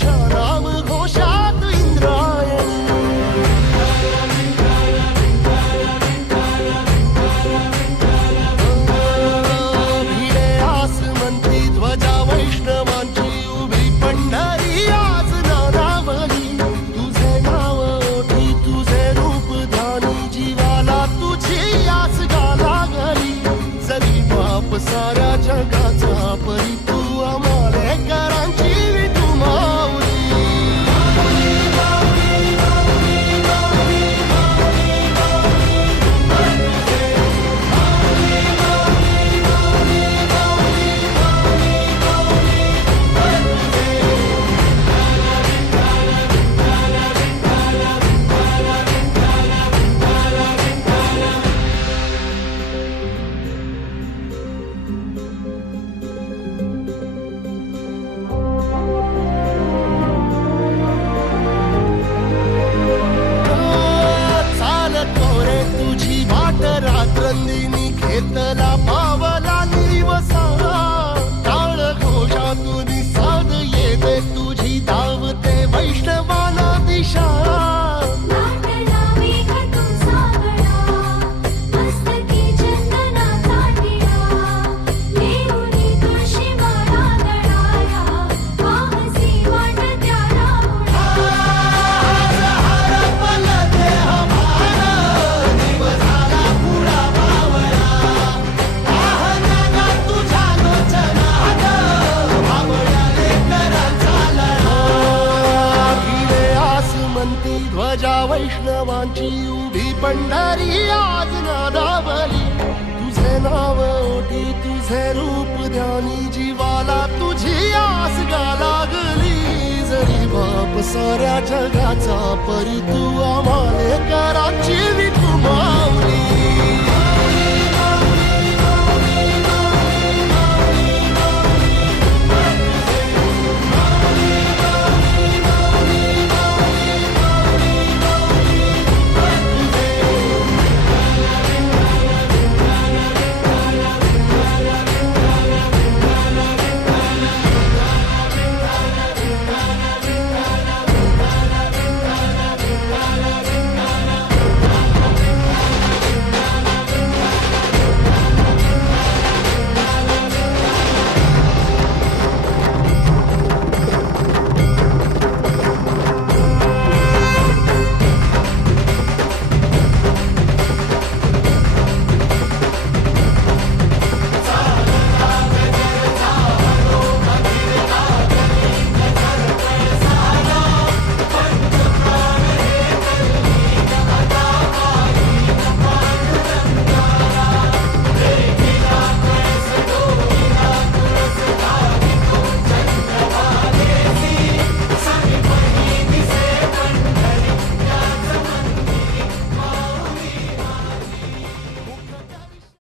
तुझ्या नाम घोषात इंद्रायणी भिडे आसमंती ध्वजा वैष्णवांची उभी पंढरी आज नानावली तुझे नाव ओठी तुझे रूप ध्यानी जीवाला तुझी आस गा लागली जरी बाप साऱ्या जगाचा परी तू आमालेकरांची विठू माऊली रात्रंदिनी घेतला पावला निवसा टाळ घोषातून साध येते तुझी धावते वैष्णवाला दिशा ध्वजा वैष्णवांची उभी पंढरी आज नादावली तुझे नाव ओठी तुझे रूप ध्यानी जीवाला तुझी आस गा लागली जरी बाप साऱ्या जगाचा परी तू आमालेकरांची